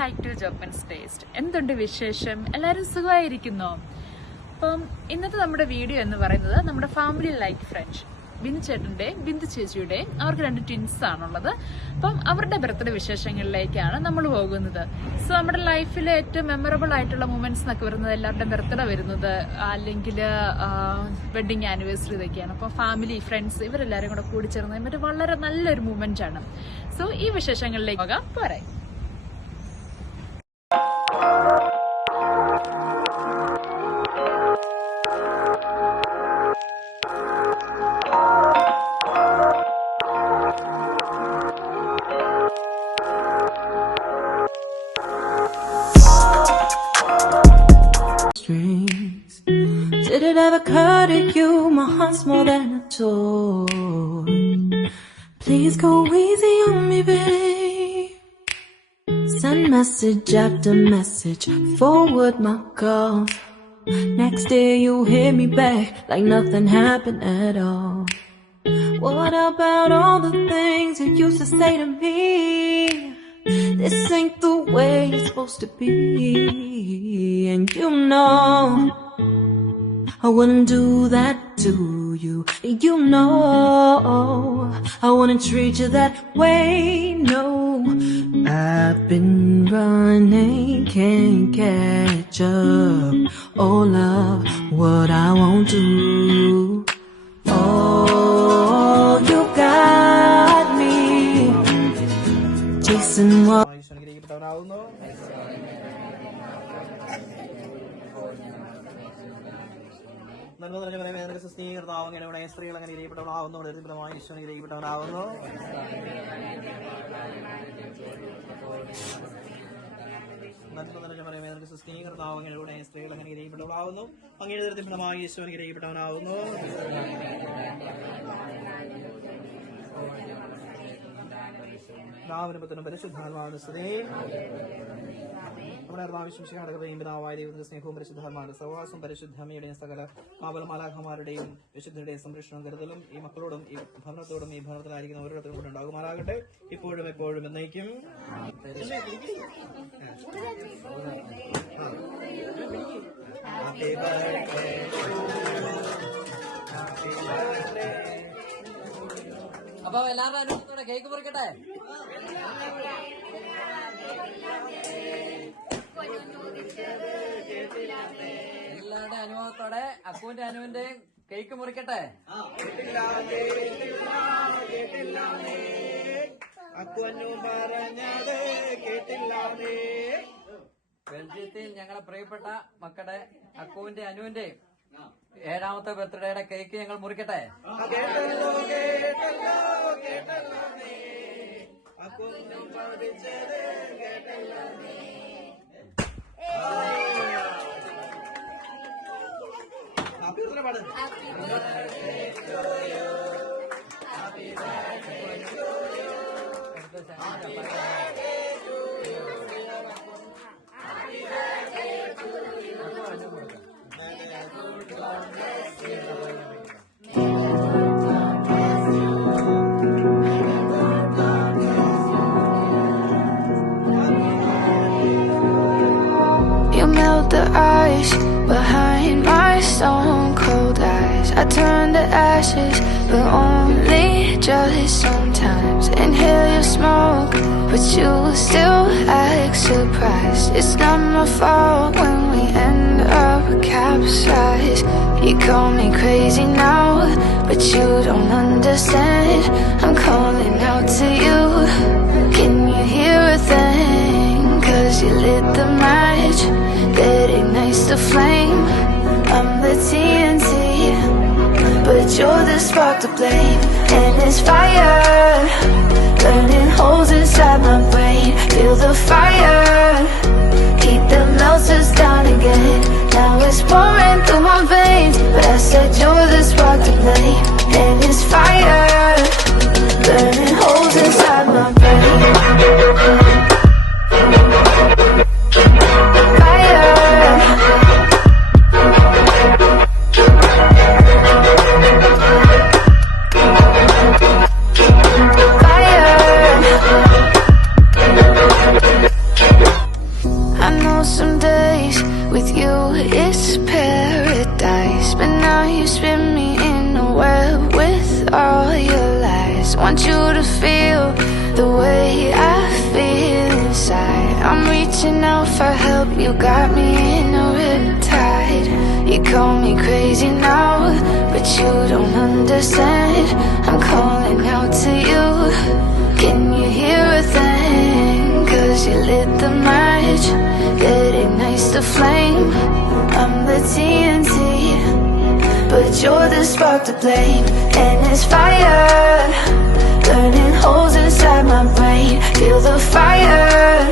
Back to ജോബ്മെന്റ്സ് ടേസ്റ്റ്. എന്തുണ്ട് വിശേഷം? എല്ലാവരും സുഖമായിരിക്കുന്നോ? അപ്പം ഇന്നത്തെ നമ്മുടെ വീഡിയോ എന്ന് പറയുന്നത് നമ്മുടെ ഫാമിലി ലൈക്ക് ഫ്രണ്ട്സ് ബിന്ദു ചേട്ടന്റെയും ബിന്ദു ചേച്ചിയുടെയും അവർക്ക് 2 ട്വിൻസ് ആണുള്ളത്. അപ്പം അവരുടെ ബർത്ത്ഡേ വിശേഷങ്ങളിലേക്കാണ് നമ്മൾ പോകുന്നത്. സോ നമ്മുടെ ലൈഫിലെ ഏറ്റവും മെമ്മറബിൾ ആയിട്ടുള്ള മൂമെന്റ്സ് എന്നൊക്കെ വരുന്നത് എല്ലാവരുടെ ബർത്ത്ഡേ വരുന്നത് അല്ലെങ്കിൽ വെഡിങ് ആനിവേഴ്സറി ഇതൊക്കെയാണ്. അപ്പോൾ ഫാമിലി ഫ്രണ്ട്സ് ഇവരെല്ലാവരും കൂടെ കൂടിച്ചേർന്ന് ഒരു വളരെ നല്ലൊരു മൂമെന്റ് ആണ്. സോ ഈ വിശേഷങ്ങളിലേക്ക് പോകാം. പോരെ. Did it ever occur to you my heart's more than a toy? Please go easy on me, babe. Send message after message, forward my calls. Next day you hit me back like nothing happened at all. What about all the things you used to say to me? This ain't the way it's supposed to be. And you know I wouldn't do that to you. You know I wouldn't treat you that way. No, I've been running, can't catch up. Oh love, what I won't do. Oh, you got me chasing what. സ്ത്രീകൾ അങ്ങനെ ഇരയപ്പെട്ടവളാവുന്നു. ഈശ്വരൻ ഇരയപ്പെട്ടവനാവുന്നു. സ്ത്രീകർത്താവങ്ങളുടെ സ്ത്രീകൾ അങ്ങനെ ഇരയപ്പെട്ടവളാവുന്നു. അങ്ങയുടെ തരത്തിൽ ഫലമായി ഈശ്വരൻ ഇരയപ്പെട്ടവനാവുന്നു. പിതാവിനും പരിശുദ്ധാത്മാവിനും സ്തുതി. നമ്മുടെ ആവശ്യം പിതാവായ ദൈവത്തിന്റെ സ്നേഹവും പരിശുദ്ധാത്മാവിന്റെ സഹവാസവും പരിശുദ്ധമ്മയുടെയും സകല മാലാഖമാരുടെയും വിശുദ്ധരുടെയും സംരക്ഷണവും കരുതലും ഈ മക്കളോടും ഈ ഭവനത്തോടും ഈ ഭവനത്തിലായിരിക്കുന്ന ഓരോരുത്തരും കൂടെ ഉണ്ടാകുമാറാകട്ടെ, ഇപ്പോഴും എപ്പോഴും എന്നേക്കും. അപ്പൊ എല്ലാവരുടെ അനുഭവത്തോടെ കേക്ക് മുറിക്കട്ടെ. എല്ലാവരുടെ അനുഭവത്തോടെ അക്കുവിന്റെ അനുവിന്റെയും കേക്ക് മുറിക്കട്ടെ. ബെൽജിയത്തിൽ ഞങ്ങളെ പ്രിയപ്പെട്ട മക്കളുടെ അക്കുവിന്റെ അനുവിന്റെയും 7ാമത്തെ ബർത്ത്ഡേയുടെ കേക്ക് ഞങ്ങൾ മുറിക്കട്ടെ. You melt the ice behind my stone cold eyes. I turn to ashes, but only just sometimes. Inhale your smoke, but you still act surprised. It's not my fault when we end up capsized. You call me crazy now, but you don't understand. I'm calling out to you. Can you hear a thing? 'Cause you lit the match that ignites the flame. I'm the TNT, but you're the spark to blame. And it's fire burning holes inside my brain. Feel the fire, heat that melts us down again. Now it's pouring through my veins, but I said you're the spark to blame. And it's fire burning holes inside my brain. Fire. With you it's paradise, but now you spin me in a web with all your lies. Want you to feel the way I feel inside. I'm reaching out for help, you got me in a riptide. You call me crazy now, but you don't understand. I'm calling out to you, can you hear a thing? 'Cause you lit the match, it ignites the flame. I'm the TNT, but you're the spark to blame. And it's fire, burning holes inside my brain. Feel the fire,